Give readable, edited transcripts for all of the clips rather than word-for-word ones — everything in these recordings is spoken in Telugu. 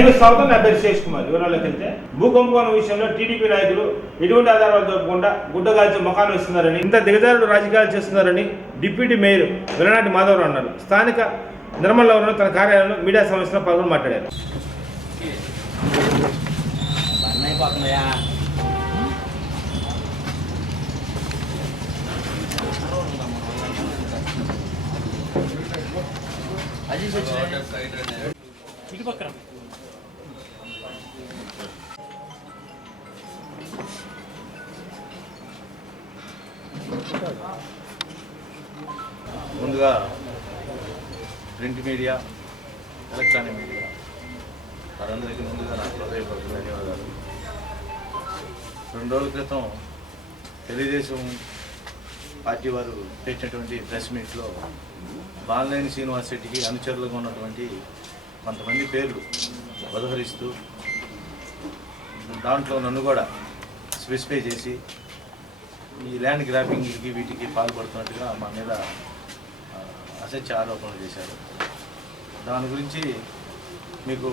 స్వాగతం. నా పేరు శేష్ కుమార్. వివరాల్లోకి వెళ్తే భూకంపం విషయంలో టీడీపీ నాయకులు ఎటువంటి ఆధారాలు దొరకకుండా గుడ్డగాల్చి ముఖాలు ఇస్తున్నారని, ఇంత దిగజారుడు రాజకీయాలు చేస్తున్నారని డిప్యూటీ మేయర్ వెలనాటి మాధవరావు అన్నారు. స్థానిక నిర్మల్లో ఉన్న తన కార్యాలయంలో మీడియా సమావేశంలో పాల్గొని మాట్లాడారు. ముందుగా ప్రింట్ మీడియా, ఎలక్ట్రానిక్ మీడియా వారందరికీ ముందుగా నా హృదయపూర్వక ధన్యవాదాలు. 2 రోజుల క్రితం తెలుగుదేశం పార్టీ వారు పెట్టినటువంటి ప్రెస్ మీట్లో బాలినేని శ్రీనివాస్ రెడ్డికి అనుచరులుగా ఉన్నటువంటి కొంతమంది పేర్లు ఉదహరిస్తూ దాంట్లో నన్ను కూడా స్పెసిఫై చేసి ఈ ల్యాండ్ గ్రాబింగ్కి వీటికి పాల్పడుతున్నట్టుగా మా మీద అసత్య ఆరోపణలు చేశారు. దాని గురించి మీకు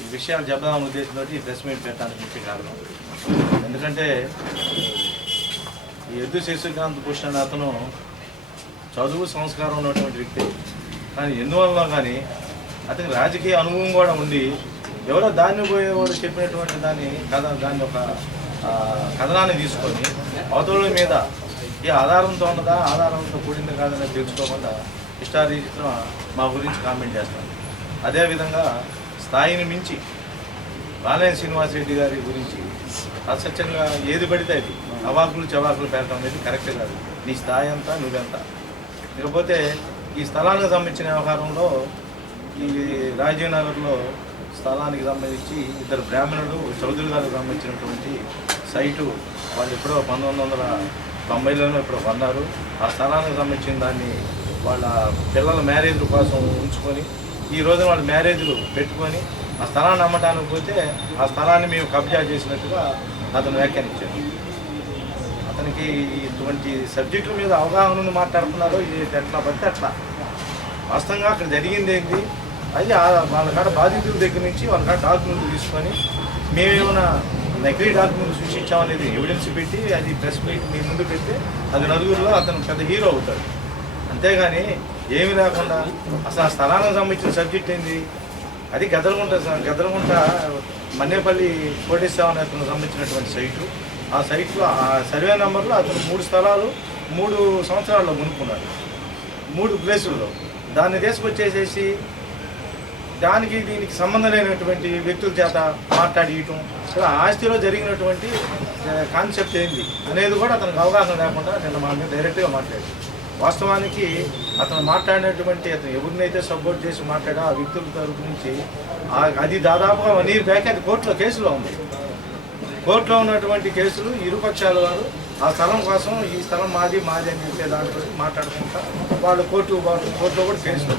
ఈ విషయాలు చెప్పదామని ఉద్దేశంతో ఈ ప్రెస్ మీట్ పెట్టడానికి ముఖ్య కారణం. ఎందుకంటే ఈ ఎద్దు శశికాంత్ భూషణ్ అతను చదువు సంస్కారం ఉన్నటువంటి వ్యక్తి, కానీ ఎందువల్ల కానీ అతనికి రాజకీయ అనుభవం కూడా ఉండి ఎవరో దాన్ని పోయేవాడు చెప్పినటువంటి దాన్ని ఒక కథనాన్ని తీసుకొని అవతల మీద ఈ ఆధారంతో ఉన్నదా ఆధారంతో కూడింది కాదని తెలుసుకోకుండా ఇష్టారీతిగా మా గురించి కామెంట్ చేస్తాను. అదేవిధంగా స్థాయిని మించి బాలినేని శ్రీనివాస్ రెడ్డి గారి గురించి అసత్యంగా ఏది పడితే అది అవాకులు చవాకులు పెట్టడం అనేది కరెక్ట్ కాదు. నీ స్థాయి అంతా నువ్వెంత. ఇకపోతే ఈ స్థలానికి సంబంధించిన వ్యవహారంలో ఈ రాజీవ్ నగర్లో స్థలానికి సంబంధించి 2 బ్రాహ్మణులు చౌదరి గారికి సంబంధించినటువంటి సైటు వాళ్ళు ఎప్పుడో 1990లోనో ఎప్పుడో కొన్నారు. ఆ స్థలానికి సంబంధించిన దాన్ని వాళ్ళ పిల్లల మ్యారేజ్ల కోసం ఉంచుకొని ఈ రోజున వాళ్ళ మ్యారేజ్లు పెట్టుకొని ఆ స్థలాన్ని అమ్మటానికి పోతే ఆ స్థలాన్ని మేము కబ్జా చేసినట్టుగా అతను వ్యాఖ్యానించారు. అతనికి ఇటువంటి సబ్జెక్టుల మీద అవగాహన మాట్లాడుతున్నారో ఇది ఎట్లా పడితే అట్లా. వాస్తవంగా అక్కడ జరిగింది ఏంటి అది వాళ్ళ కాడ బాధితుల దగ్గర నుంచి వాళ్ళ కాడ డాక్యుమెంట్లు తీసుకొని మేమేమైనా నకిలీ డాక్యుమెంట్స్ సృష్టించామనేది ఎవిడెన్స్ పెట్టి అది ప్రెస్ మీట్ మీ ముందు పెడితే అది నలుగురిలో అతను పెద్ద హీరో అవుతాడు. అంతేగాని ఏమి లేకుండా అసలు ఆ స్థలానికి సంబంధించిన సబ్జెక్ట్ ఏంది అది గదరగుంట మన్నేపల్లి కోటేశ్వరరావు అతను సంబంధించినటువంటి సైటు. ఆ సైట్లో ఆ సర్వే నెంబర్లో అతను 3 స్థలాలు 3 సంవత్సరాల్లో కొనుక్కున్నాడు 3 ప్లేసుల్లో. దాన్ని తీసుకొచ్చేసేసి దానికి దీనికి సంబంధం లేనటువంటి వ్యక్తుల చేత మాట్లాడియటం, ఆస్తిలో జరిగినటువంటి కాన్సెప్ట్ ఏంది అనేది కూడా అతనికి అవగాహన లేకుండా నిన్న మా మీద డైరెక్ట్గా మాట్లాడాడు. వాస్తవానికి అతను మాట్లాడినటువంటి అతను ఎవరినైతే సపోర్ట్ చేసి మాట్లాడో ఆ వ్యక్తుల తరపు నుంచి అది దాదాపుగా 1 year బ్యాక్ అది కోర్టులో కేసులో ఉంది. కోర్టులో ఉన్నటువంటి కేసులు ఇరుపక్షాల వారు ఆ స్థలం కోసం ఈ స్థలం మాది అని చెప్పే దాంట్లో మాట్లాడుకుంటా వాళ్ళు కోర్టులో కూడా కేసులు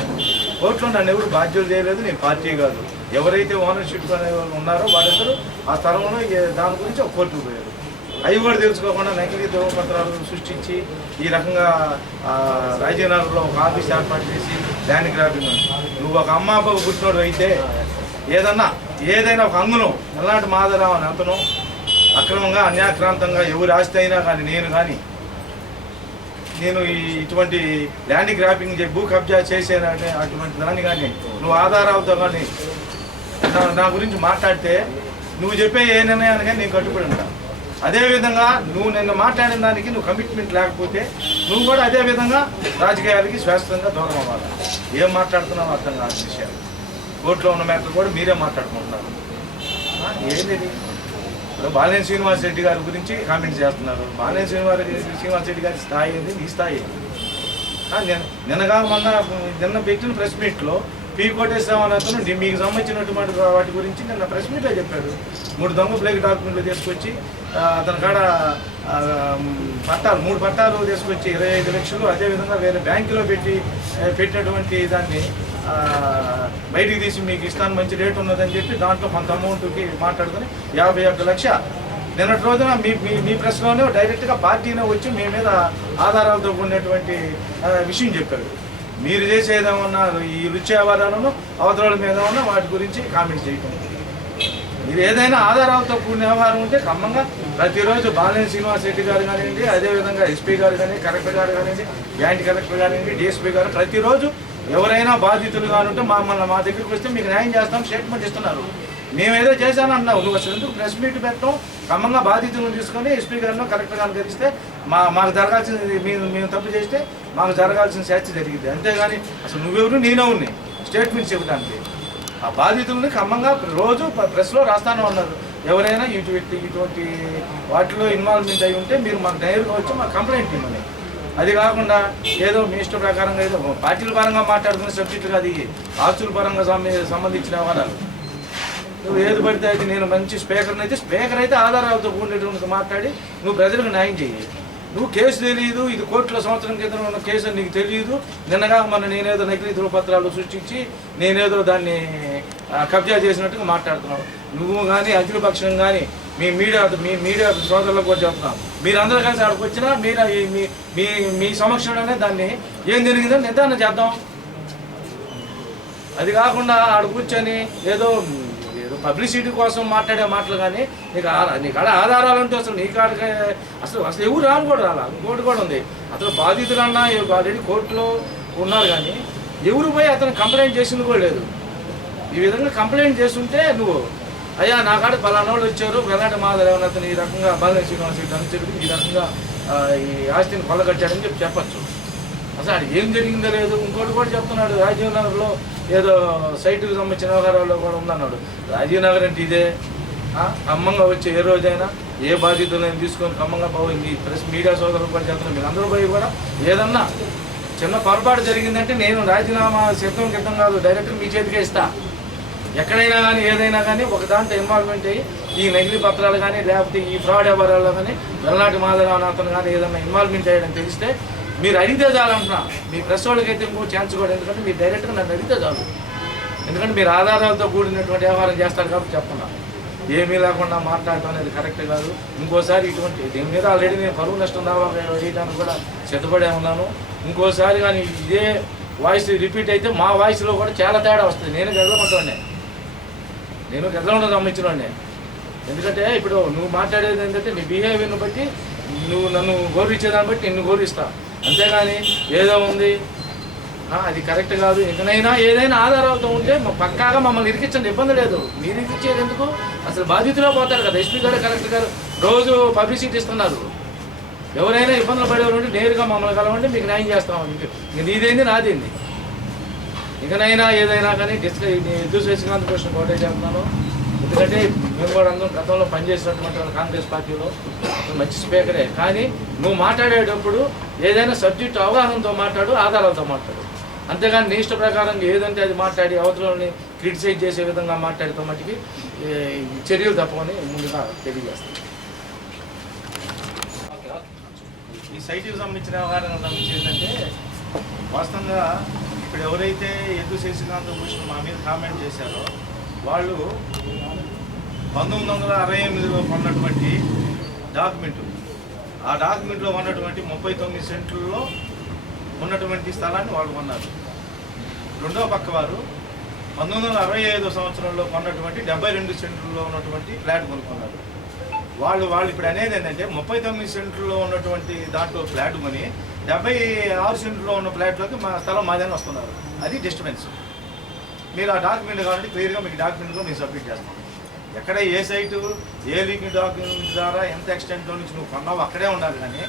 కోర్టులో నన్ను ఎవరు బాధ్యత చేయలేదు. నేను పార్టీ కాదు. ఎవరైతే ఓనర్షిప్ అనే వాళ్ళు ఉన్నారో వాళ్ళిద్దరూ ఆ స్థలంలో దాని గురించి ఒక కోర్టుకు పోయారు. అవి కూడా తెలుసుకోకుండా నకిలీ ధృవపత్రాలు సృష్టించి ఈ రకంగా రాజీనగర్లో ఒక ఆఫీస్ ఏర్పాటు చేసి ల్యాండ్ గ్రాబింగ్. నువ్వు ఒక అమ్మ అబ్బకు పుట్టినోడు అయితే ఏదైనా ఒక అంగును ఎలాంటి మాధవరావు అని అతను అక్రమంగా అన్యాక్రాంతంగా ఎవరు ఆస్తి అయినా కానీ నేను ఇటువంటి ల్యాండ్ గ్రాబింగ్ భూ కబ్జా చేసేనని అటువంటి దాన్ని కానీ నువ్వు ఆధారాలతో కానీ నా గురించి మాట్లాడితే నువ్వు చెప్పే ఏ నిర్ణయానికి నేను కట్టుబడి ఉంటా. అదేవిధంగా నువ్వు నిన్న మాట్లాడిన దానికి నువ్వు కమిట్మెంట్ లేకపోతే నువ్వు కూడా అదేవిధంగా రాజకీయాలకి శాశ్వతంగా దూరం అవ్వాలి. ఏం మాట్లాడుతున్నావు అర్థం కాని విషయాలు. కోర్టులో ఉన్న మ్యాటర్ కూడా మీరే మాట్లాడుకుంటున్నారు. ఏది ఇప్పుడు బాలినేని శ్రీనివాస్ రెడ్డి గారి గురించి కామెంట్స్ చేస్తున్నారు. బాలినేని శ్రీనివాస్ రెడ్డి గారి స్థాయి ఏంది, నీ స్థాయి ఏంది? నిన్న పెట్టిన ప్రెస్ మీట్లో పి కోటేశ్వరరావు అతను మీకు సంబంధించినటువంటి వాటి గురించి నిన్న ప్రెస్ మీట్లో చెప్పాడు. 3 దొంగ బ్లేక్ డాక్యుమెంట్లు తీసుకొచ్చి అతని కాడ 3 పట్టాలు తీసుకొచ్చి 25 లక్షలు అదేవిధంగా వేరే బ్యాంకులో పెట్టినటువంటి దాన్ని బయటికి తీసి మీకు ఇస్తాను మంచి రేటు ఉన్నదని చెప్పి దాంట్లో కొంత అమౌంట్కి మాట్లాడుకొని 51 లక్షలు నిన్నటి రోజున మీ ప్రెస్లోనే డైరెక్ట్గా పార్టీనే వచ్చి మీ మీద ఆధారాలతో కూడినటువంటి విషయం చెప్పాడు. మీరు చేసేదేమన్నా ఈ రుచి వ్యవహారాలను అవతరాల మీద ఉన్న వాటి గురించి కామెంట్ చేయటం. మీరు ఏదైనా ఆధారాలతో కూడిన వ్యవహారం ఉంటే క్రమంగా ప్రతిరోజు బాలినేని శ్రీనివాస్ రెడ్డి గారు కానివ్వండి, అదేవిధంగా ఎస్పీ గారు కానీ, కలెక్టర్ గారు కానివ్వండి, జాయింట్ కలెక్టర్ కానివ్వండి, డిఎస్పీ గారు ప్రతిరోజు ఎవరైనా బాధితులు కానుంటే మా దగ్గరికి వస్తే మీకు న్యాయం చేస్తాం స్టేట్మెంట్ ఇస్తున్నారు. మేమేదో చేశానన్నావు, నువ్వు అసలు ఎందుకు ప్రెస్ మీట్ పెట్టడం? క్రమంగా బాధితులను తీసుకొని ఎస్పీ గారినో కలెక్టర్ గారిని కలిస్తే మాకు జరగాల్సింది మేము తప్పు చేస్తే మాకు జరగాల్సిన శాస్తి జరిగింది. అంతేగాని అసలు నువ్వెవరు నేనెవరిని స్టేట్మెంట్ చెప్పడానికి? ఆ బాధితులని క్రమంగా రోజు ప్రెస్లో రాస్తానే ఉన్నారు. ఎవరైనా ఇటువంటి వాటిలో ఇన్వాల్వ్మెంట్ అయి ఉంటే మీరు మాకు డైరెక్ట్గా వచ్చి మాకు కంప్లైంట్ ఇవ్వమని. అది కాకుండా ఏదో మీ ఇష్ట ప్రకారంగా ఏదో పార్టీల పరంగా మాట్లాడుకునే సబ్జెక్టులు కాదు, ఆస్తుల పరంగా సంబంధించిన వ్యవహారాలు. నువ్వు ఏది పడితే అది నేను మంచి స్పీకర్ అయితే ఆధారాలతో కూడినటువంటి మాట్లాడి నువ్వు ప్రజలకు న్యాయం చేయి. నువ్వు కేసు తెలియదు, ఇది కోర్టులో సంవత్సరం క్రితం ఉన్న కేసు అని నీకు తెలియదు. నిన్నగా నేనేదో నకిలీ ధృవపత్రాలు సృష్టించి నేనేదో దాన్ని కబ్జా చేసినట్టుగా మాట్లాడుతున్నావు. నువ్వు కానీ అఖిలపక్షం కానీ మీ మీడియా సోదరులకు కూడా చెప్తున్నాం, మీరందరూ కలిసి ఆడికి వచ్చినా మీ సమక్షంలోనే దాన్ని ఏం జరిగిందని నిర్ధారణ చేద్దాం. అది కాకుండా ఆడ కూర్చొని ఏదో పబ్లిసిటీ కోసం మాట్లాడే మాటలు కానీ నీకు ఆధారాలు ఉంటే అసలు నీ కాడికి అసలు ఎవరు రాను కూడా రాలా. ఇంకోటి కూడా ఉంది, అసలు బాధితులన్నా ఆల్రెడీ కోర్టులో ఉన్నారు కానీ ఎవరు పోయి అతను కంప్లైంట్ చేసింది కూడా లేదు. ఈ విధంగా కంప్లైంట్ చేస్తుంటే నువ్వు అయ్యా నా కాడ పలానా వాళ్ళు వచ్చారు, వెలాంటి మాధవ్ అతను ఈ రకంగా బాలినేని శ్రీనివాస్ రెడ్డి అనుచరుడు ఈ రకంగా ఈ ఆస్తిని కొల్లగట్టాడని చెప్పచ్చు. అసలు అది ఏం జరిగిందో లేదు. ఇంకోటి కూడా చెప్తున్నాడు, రాజీవ్ నగర్లో ఏదో సైట్కి సంబంధించిన వ్యవహారాల్లో కూడా ఉందన్నాడు. రాజీవ్ నగర్ అంటే ఇదే ఖమ్మంగా వచ్చే ఏ రోజైనా ఏ బాధ్యతలను తీసుకొని ఖమ్మంగా పోయి ప్రెస్ మీడియా సోదరులు కూడా చెప్తున్నారు, మీరు అందరూ పోయి కూడా ఏదన్నా చిన్న పొరపాటు జరిగిందంటే నేను రాజీనామా సిద్ధం క్రితం కాదు, డైరెక్ట్ మీ చేతికే ఇస్తా. ఎక్కడైనా కానీ ఏదైనా కానీ ఒక దాంట్లో ఇన్వాల్వ్మెంట్ అయ్యి ఈ నకిలీ పత్రాలు కానీ లేకపోతే ఈ ఫ్రాడ్ వ్యవహారాల్లో కానీ వెల్లనాటి మాధవ్ అతను కానీ ఏదైనా ఇన్వాల్వ్మెంట్ అయ్యడం తెలిస్తే మీరు అడిగితే చాలంటున్నా. మీ ప్రెస్ వాళ్ళకైతే ఇంకో ఛాన్స్ కూడా, ఎందుకంటే మీరు డైరెక్ట్గా నన్ను అడిగితే చాలు. ఎందుకంటే మీరు ఆధారాలతో కూడినటువంటి వ్యవహారం చేస్తారు కాబట్టి చెప్తున్నా. ఏమీ లేకుండా మాట్లాడటం అనేది కరెక్ట్ కాదు. ఇంకోసారి ఇటువంటి దీని మీద ఆల్రెడీ నేను పరువు నష్టం దావా వేయడానికి కూడా సిద్ధపడే ఉన్నాను. ఇంకోసారి కానీ ఇదే వాయిస్ రిపీట్ అయితే మా వాయిస్లో కూడా చాలా తేడా వస్తుంది. నేను గెదలకుండా గమనించినోడే. ఎందుకంటే ఇప్పుడు నువ్వు మాట్లాడేది ఏంటంటే నీ బిహేవియర్ని బట్టి నువ్వు నన్ను గౌరవించేదాన్ని బట్టి నిన్ను గౌరవిస్తా. అంతేగాని ఏదో ఉంది అది కరెక్ట్ కాదు. ఇంకనైనా ఏదైనా ఆధారాలతో ఉంటే పక్కాగా మమ్మల్ని ఇరికించండి, ఇబ్బంది లేదు. మీరు ఇరికించేది ఎందుకు? అసలు బాధితులో పోతారు కదా, ఎస్పీ గారు కలెక్టర్ గారు రోజు పబ్లిసిటీ ఇస్తున్నారు. ఎవరైనా ఇబ్బందులు పడేవారు ఉంటే నేరుగా మమ్మల్ని కలవండి, మీకు న్యాయం చేస్తామని. ఇంక నీదేంది నాదేంది. ఇకనైనా ఏదైనా కానీ ఎద్దు శ్రీకాంత్ కృష్ణ కోటే చేస్తున్నాను. ఎందుకంటే మేము కూడా అందరం గతంలో పనిచేసినటువంటి కాంగ్రెస్ పార్టీలో మంచి స్పీకరే. కానీ నువ్వు మాట్లాడేటప్పుడు ఏదైనా సబ్జెక్టు అవగాహనతో మాట్లాడు, ఆధారాలతో మాట్లాడు. అంతేగాని నీ ఇష్ట ప్రకారం ఏదంటే అది మాట్లాడి అవతలని క్రిటిసైజ్ చేసే విధంగా మాట్లాడితే మట్టికి చర్యలు తప్పని ముందుగా తెలియజేస్తాను. ఈ సైట్కి సంబంధించిన వ్యవహారానికి సంబంధించి ఏంటంటే వాస్తవంగా ఇప్పుడు ఎవరైతే ఎద్దు శ్రీకాంత్ కృష్ణ మా మీద కామెంట్ చేశారో వాళ్ళు 1968లో కొన్నటువంటి డాక్యుమెంటు, ఆ డాక్యుమెంట్లో ఉన్నటువంటి 39 సెంట్లలో ఉన్నటువంటి స్థలాన్ని వాళ్ళు కొన్నారు. రెండవ పక్క వారు 1965 సంవత్సరంలో కొన్నటువంటి 72 సెంట్లలో ఉన్నటువంటి ఫ్లాట్ కొనుక్కున్నారు. వాళ్ళు ఇప్పుడు అనేది ఏంటంటే 39 సెంట్లలో ఉన్నటువంటి దాంట్లో ఫ్లాట్ కొని 76 సెంట్లలో ఉన్న ఫ్లాట్లోకి మా స్థలం మాదని వస్తున్నారు. అది డిస్టర్బెన్స్. మీరు ఆ డాక్యుమెంట్ కావాలంటే క్లియర్గా మీకు డాక్యుమెంట్లో మేము సబ్మిట్ చేస్తాం. ఎక్కడ ఏ సైటు ఏ లీగల్ డాక్యుమెంట్ ద్వారా ఎంత ఎక్స్టెంట్లో నుంచి నువ్వు కొన్నావు అక్కడే ఉండాలి. కానీ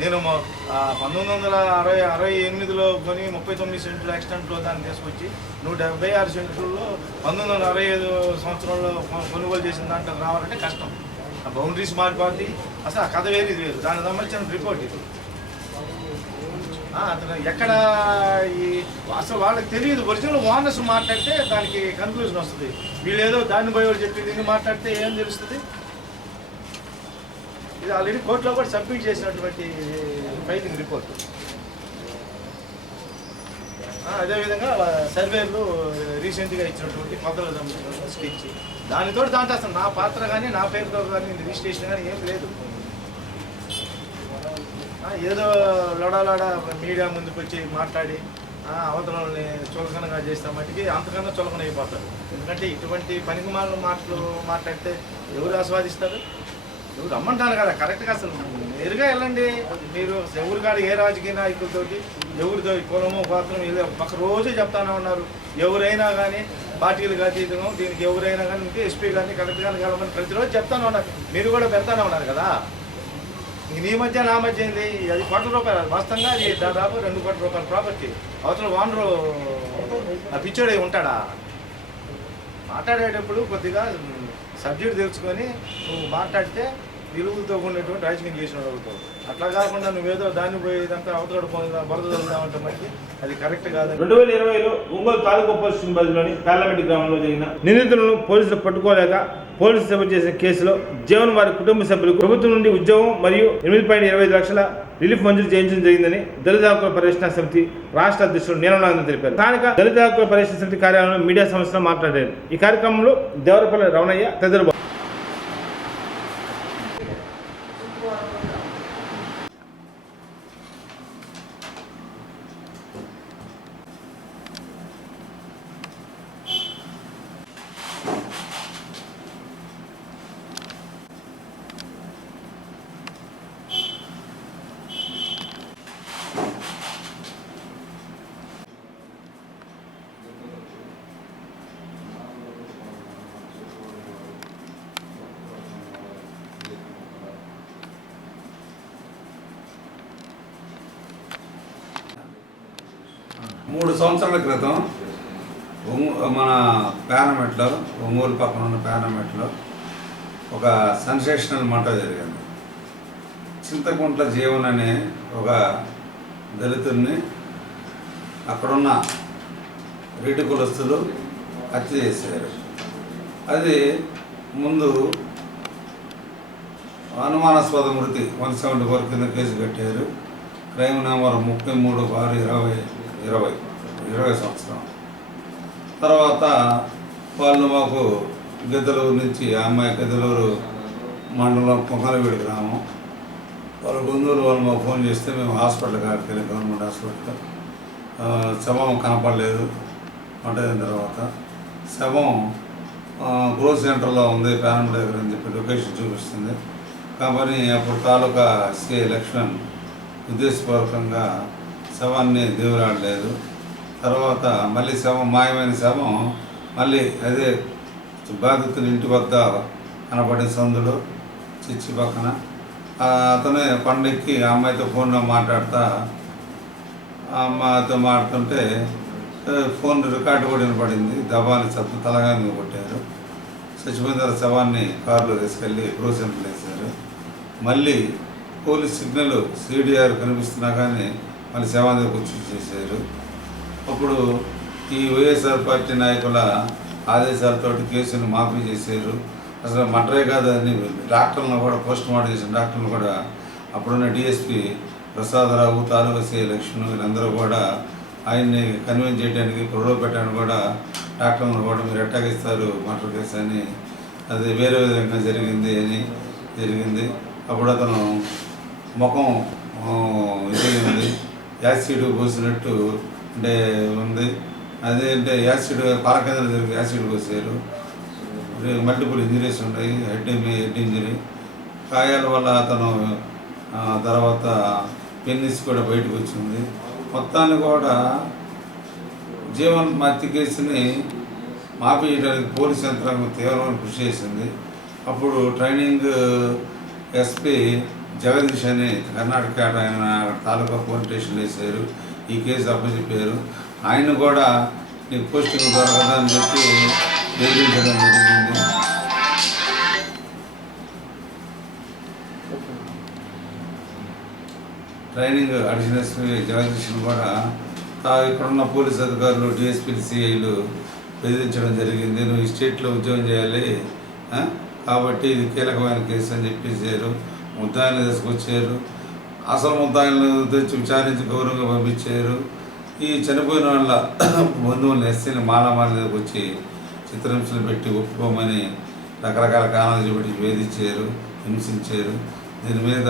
నేను 1968లో కొని 39 సెంట్ల ఎక్స్టెంట్లో దాన్ని తీసుకొచ్చి నువ్వు 76 సెంట్లలో 1965 సంవత్సరంలో కొనుగోలు చేసిన దాంట్లో రావాలంటే కష్టం. ఆ బౌండరీస్ మారిపోద్ది. అసలు ఆ కథ వేరేది వేరు. దానికి సంబంధించిన రిపోర్ట్ ఇది. అతను ఎక్కడ అసలు వాళ్ళకి తెలియదు. ఒరిజినల్ ఓనర్స్ మాట్లాడితే దానికి కన్క్లూజన్ వస్తుంది. వీళ్ళు ఏదో దాన్ని పోయి వాళ్ళు చెప్పి దీన్ని మాట్లాడితే ఏం తెలుస్తుంది? ఇది ఆల్రెడీ కోర్టులో కూడా సబ్మిట్ చేసినటువంటి ఫైలింగ్ రిపోర్ట్. అదేవిధంగా సర్వేలు రీసెంట్గా ఇచ్చినటువంటి కొత్తలో సంబంధించిన స్పీచ్ దానితో దాంట్లో అసలు నా పాత్ర కానీ నా పేరుతో కానీ రిజిస్ట్రేషన్ కానీ ఏం లేదు. ఏదో లొడాలాడ మీడియా ముందుకు వచ్చి మాట్లాడి అవతల వాళ్ళని చులకనగా చేసిన మట్టికి అంతకన్నా చులకన అయిపోతారు. ఎందుకంటే ఇటువంటి పనికి మాటలు మాట్లాడితే ఎవరు ఆస్వాదిస్తారు? నువ్వు రమ్మంటాను కదా కరెక్ట్గా, అసలు నేరుగా వెళ్ళండి. మీరు ఎవరి కాదు ఏ రాజకీయ నాయకులతోటి ఎవరితో కులము గోత్రం పక్క రోజు చెప్తానే ఉన్నారు. ఎవరైనా కానీ పార్టీలకు అతీతంగా దీనికి ఎవరైనా కానీ ఉంటే ఎస్పీ కానీ కలెక్టర్ కానీ కలవమని ప్రతిరోజు చెప్తానే ఉన్నారు. మీరు కూడా పెడతానే ఉన్నారు కదా. నీ మధ్య నా మధ్య ఏంది? అది ₹1,00,00,000 వాస్తవంగా అది దాదాపు ₹2,00,00,000 ప్రాపర్టీ. అవతల ఓనరు ఆ పిచ్చోడే ఉంటాడా? మాట్లాడేటప్పుడు కొద్దిగా సబ్జెక్ట్ తెలుసుకొని నువ్వు మాట్లాడితే విలువలతో ఉన్నటువంటి రాజకీయం చేసిన వాళ్ళతో, అట్లా కాకుండా నువ్వేదో దాన్ని పోయేదంతా అవతల బురద వెళ్దామంటే మనకి అది కరెక్ట్ కాదు. 2020లో ఒంగోలు తాలూకా పోలీస్ స్టేషన్ పరిధిలోని పార్లమెంట్ గ్రామంలో జరిగిన నిందితులను పోలీసులు పట్టుకోలేక పోలీసులు సభ్యులు చేసిన కేసులో జీవన్ వారి కుటుంబ సభ్యులకు ప్రభుత్వం నుండి ఉద్యోగం మరియు 8.25 లక్షల రిలీఫ్ మంజూరు చేయించడం జరిగిందని దళిత హక్కుల పరిరక్షణ సమితి రాష్ట్ర అధ్యక్షుడు నీలనాథన్ తెలిపారు. స్థానిక దళిత హక్కుల పరిరక్షణ సమితి కార్యాలయంలో మీడియా సంస్థలో మాట్లాడారు. ఈ కార్యక్రమంలో దేవరపల్లి రమణయ్య తదితరులు. మూడు సంవత్సరాల క్రితం మన పారామెట్లో ఒంగోలు పక్కన ఉన్న పారామెట్లో ఒక సెన్సేషనల్ మర్డర్ జరిగింది. చింతకుంట్ల జీవన్ అనే ఒక దళితుడిని అక్కడున్న రెడ్డి కులస్తులు హత్య చేశారు. అది ముందు అనుమానాస్పద మృతి 174 కింద కేసు కట్టారు. క్రైమ్ నెంబర్ 33/6/2020 సంవత్సరం. తర్వాత వాళ్ళు మాకు గిద్దలూరు నుంచి, ఆ అమ్మాయి గిద్దలూరు మండలం పొంగలవీడి గ్రామం, వాళ్ళ బంధువులు వాళ్ళు మాకు ఫోన్ చేస్తే మేము హాస్పిటల్ కాడికి వెళ్ళి గవర్నమెంట్ హాస్పిటల్ శవం కనపడలేదు. అయిన తర్వాత శవం గ్రోత్ సెంటర్లో ఉంది పారామెట్ దగ్గర అని చెప్పి లొకేషన్ చూపిస్తుంది. కాబట్టి అప్పుడు తాలూకా సిఐ లక్ష్మణ్ ఉద్దేశపూర్వకంగా శవాన్ని దేవులాడలేదు. తర్వాత మళ్ళీ శవం మాయమైన శవం మళ్ళీ అదే బాధితుల ఇంటి వద్ద కనపడిన సందులో చిచ్చి పక్కన అతనే కొండెక్కి ఆ అమ్మాయితో ఫోన్లో మాట్లాడుతూ ఆ అమ్మాయితో మాట్లాడుతుంటే ఫోన్ రికార్డు కూడా వినపడింది. దబాని శబ్దం తలగా మీద కొట్టారు. చచ్చిపోయిన తర్వాత శవాన్ని కారులో తీసుకెళ్ళి క్రూజ్ సెంటర్లో వేశారు. మళ్ళీ పోలీస్ సిగ్నల్ సిడిఆర్ కనిపిస్తున్నా కానీ మళ్ళీ శవాన్ని కూర్చొని చేశారు. అప్పుడు ఈ వైఎస్ఆర్ పార్టీ నాయకుల ఆదేశాలతో కేసును మాఫీ చేశారు. అసలు మర్డరే కాదని డాక్టర్లను కూడా పోస్ట్ మార్టం చేసిన డాక్టర్లు కూడా అప్పుడున్న డిఎస్పీ ప్రసాదరావు, తాలూకా సిఐ లక్ష్మణ్ వీళ్ళందరూ కూడా ఆయన్ని కన్విన్స్ చేయడానికి ప్రొడో పెట్టడానికి కూడా డాక్టర్లను కూడా మీరు ఎట్టాగిస్తారు మర్డర్ కేసు అని, అది వేరే విధంగా జరిగింది. అప్పుడు అతను ముఖం ఇది ఉంది, యాసిడ్ పోసినట్టు అంటే ఉంది. అదేంటే యాసిడ్ పాలకేంద్రం జరిగి యాసిడ్ పోసారు. మల్టిపుల్ ఇంజరీస్ ఉన్నాయి, హెడ్ ఇంజరీ, గాయాల వల్ల అతను తర్వాత పెన్నిస్ కూడా బయటకు వచ్చింది. మొత్తాన్ని కూడా జీవన్ హత్య కేసుని మాఫీ చేయడానికి పోలీస్ యంత్రాంగం తీవ్రమైన కృషి చేసింది. అప్పుడు ట్రైనింగ్ ఎస్పీ జగదీష్ అని కర్ణాటక ఆయన తాలూకా పోలీస్ స్టేషన్లో వేసారు. ఈ కేసు అప్పచెప్పారు. ఆయన కూడా నీకు పోస్టింగ్ దొరకదా అని చెప్పి బెదిరించడం జరిగింది. ట్రైనింగ్ అడిషనల్ ఎస్పీ జగదీష్ను కూడా ఇక్కడున్న పోలీస్ అధికారులు, డిఎస్పీ, సిఐలు బెదిరించడం జరిగింది. నువ్వు ఈ స్టేట్లో ఉద్యోగం చేయాలి కాబట్టి ఇది కీలకమైన కేసు అని చెప్పేసారు. ముద్దాయిలను తీసుకొచ్చారు. అసలు ముద్దాయిలను తెచ్చి విచారించి గౌరవంగా పంపించారు. ఈ చనిపోయిన వాళ్ళ బంధువులను ఎస్సీని మాలామాల దగ్గరకు వచ్చి చిత్రహింసలు పెట్టి ఒప్పుకోమని రకరకాల కారణాలు చూపెట్టి వేధించారు, హింసించారు. దీని మీద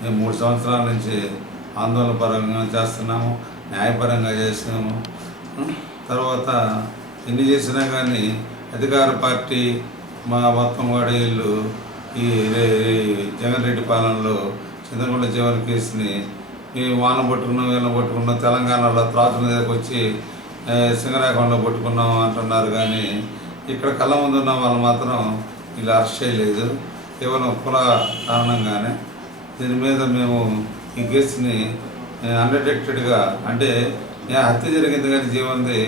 మేము 3 సంవత్సరాల నుంచి ఆందోళన పరంగా చేస్తున్నాము. న్యాయపరంగా చేసినాము. తర్వాత ఎన్ని చేసినా కానీ అధికార పార్టీ మా మొత్తం కూడా వీళ్ళు ఈ జగన్ రెడ్డి పాలనలో చింతకుంట జీవన కేసుని మేము వాన పట్టుకున్నాం వీళ్ళని పట్టుకున్నాం, తెలంగాణలో త్రాసుల మీదకి వచ్చి సింగరాకొండలో పట్టుకున్నాం అంటున్నారు. కానీ ఇక్కడ కళ్ళ ముందు ఉన్న వాళ్ళు మాత్రం వీళ్ళు అరెస్ట్ చేయలేదు. కేవలం కుల కారణంగానే దీని మీద మేము ఈ కేసుని అన్డిటెక్టెడ్గా, అంటే హత్య జరిగింది కానీ జీవన్ది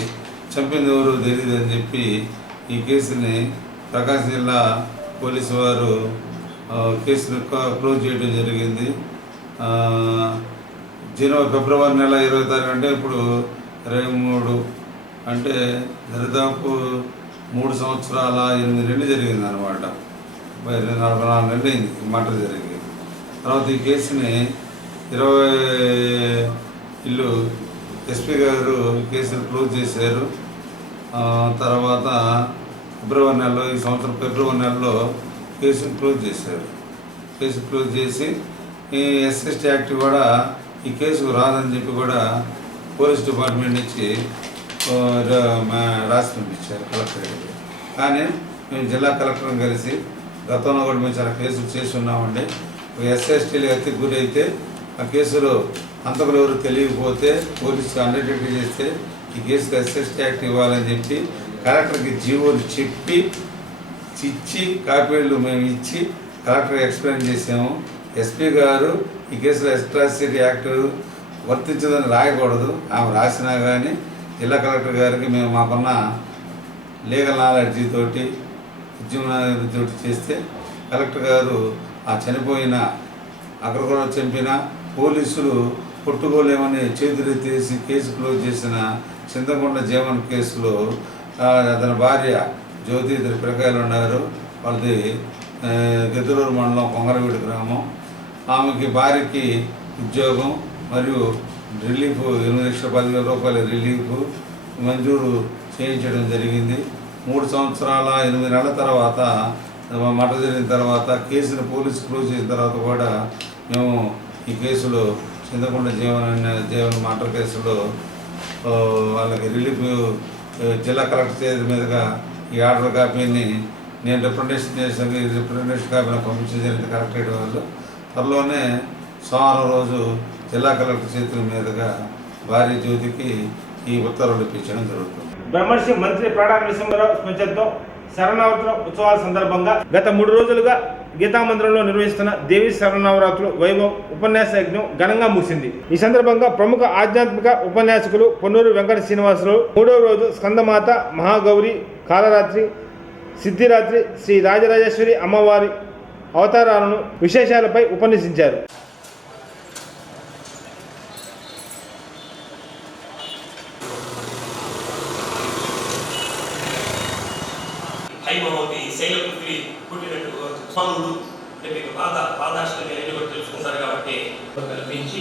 చంపింది ఎవరు తెలియదు అని చెప్పి ఈ కేసుని ప్రకాశం జిల్లా పోలీసు వారు కేసును క్లోజ్ చేయడం జరిగింది. ఫిబ్రవరి నెల 20 తారీఖు అంటే ఇప్పుడు 23, అంటే దరిదాపు 3 సంవత్సరాల 8 నెలలు జరిగింది అనమాట. 44 నెలలు అయింది ఈ మాట జరిగి. తర్వాత ఈ కేసుని 20 ఎస్పీ గారు కేసును క్లోజ్ చేశారు. తర్వాత ఫిబ్రవరి నెలలో, ఈ సంవత్సరం ఫిబ్రవరి నెలలో కేసును క్లోజ్ చేశారు. కేసు క్లోజ్ చేసి ఈ ఎస్ఎస్టీ యాక్ట్ కూడా ఈ కేసుకు రాదని చెప్పి కూడా పోలీస్ డిపార్ట్మెంట్ నుంచి రాసి పంపించారు కలెక్టరేట్కి. కానీ మేము జిల్లా కలెక్టర్ని కలిసి గతంలో కూడా మేము చాలా కేసులు చేసి ఉన్నామండి. ఎస్ఎస్టీలు ఎత్తి గురి అయితే ఆ కేసులో అంతకులు ఎవరు తెలియకపోతే పోలీసు అన్డిటెక్ట్ చేస్తే ఈ కేసుకు ఎస్ఎస్టీ యాక్ట్ ఇవ్వాలని చెప్పి కలెక్టర్కి జీవోలు చెప్పి ఇచ్చి కాపీలు మేము ఇచ్చి కలెక్టర్ ఎక్స్ప్లెయిన్ చేసాము. ఎస్పీ గారు ఈ కేసులో అట్రాసిటీ యాక్ట్ వర్తించదని రాయకూడదు, ఆమె రాసినా కానీ జిల్లా కలెక్టర్ గారికి మేము మాకున్న లీగల్ నాలెడ్జీ తోటి ఉద్యమం చేస్తే కలెక్టర్ గారు ఆ చనిపోయిన అక్కడ కూడా చంపిన పోలీసులు కొట్టుకోలేమని చేతులెత్తేసి కేసు క్లోజ్ చేసిన చింతకుంట జీవన్ కేసులో అతని భార్య జ్యోతి, 2 పిల్లకాయలు ఉన్నారు. వాళ్ళది గెద్దలూరు మండలం కొంగరవీడు గ్రామం. ఆమెకి భార్యకి ఉద్యోగం మరియు రిలీఫ్ 8,10,000 రూపాయల రిలీఫ్ మంజూరు చేయించడం జరిగింది. 3 సంవత్సరాల 8 నెలల తర్వాత మట జరిగిన తర్వాత కేసును పోలీసు క్లోజ్ చేసిన తర్వాత కూడా మేము ఈ కేసులో చింతకుంట జీవన్ మర్డర్ కేసులో వాళ్ళకి రిలీఫ్ జిల్లా కలెక్టర్ చేతి మీదుగా ఈ ఆర్డర్ కాపీని నేను రిప్రజెంటేషన్ చేసాను. ఈ రిప్రజెంటేషన్ కాపీని పంపించడం జరిగింది కలెక్టరేట్ వాళ్ళు. త్వరలోనే సోమవారం రోజు జిల్లా కలెక్టర్ చేతుల మీదుగా భార్య జ్యోతికి ఈ ఉత్తర్వులు ఇప్పించడం జరుగుతుంది. బ్రహ్మర్షి మంత్రి ప్రాణ నరసింహారావు స్మృతితో శరణవరాత్రుల ఉత్సవాల సందర్భంగా గత 3 రోజులుగా గీతామందిరంలో నిర్వహిస్తున్న దేవి శరణవరాత్రులు వైభవ్ ఉపన్యాస యజ్ఞం ఘనంగా ముగిసింది. ఈ సందర్భంగా ప్రముఖ ఆధ్యాత్మిక ఉపన్యాసకులు పొన్నూరు వెంకట శ్రీనివాసరావు 3వ రోజు స్కందమాత, మహాగౌరి, కాలరాత్రి, సిద్ధిరాత్రి, శ్రీ రాజరాజేశ్వరి అమ్మవారి అవతారాలను విశేషాలపై ఉపన్యసించారు. హైమవతి శైలపుత్రి పుట్టినట్టు స్వాముడు అంటే మీకు పాదాష్టమి అనేది కూడా తెలుసుకుంటారు కాబట్టి కల్పించి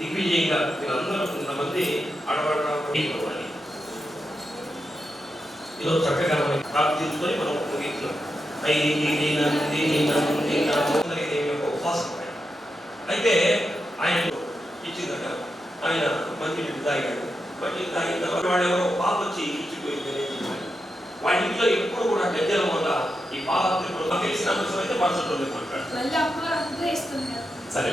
దిగ్విజయంగా మీరందరూ కొంతమంది అడవడాలి. ఇదో చక్కగా మనం ప్రార్థించుకొని మనం ముగిస్తున్నాం. ఉపాసన అయితే ఆయన ఇచ్చిందట. ఆయన మంచి తాగాడు. మంచి తాగిన తర్వాత వాడెవరో పాప వచ్చి ఇచ్చిపోయింది. వాడి ఇంట్లో ఎప్పుడు కూడా గజ్జల వల్ల ఈ పాదాత్రి తెలిసిన అంశం అయితే మనసులో మాట్లాడతారు. సరే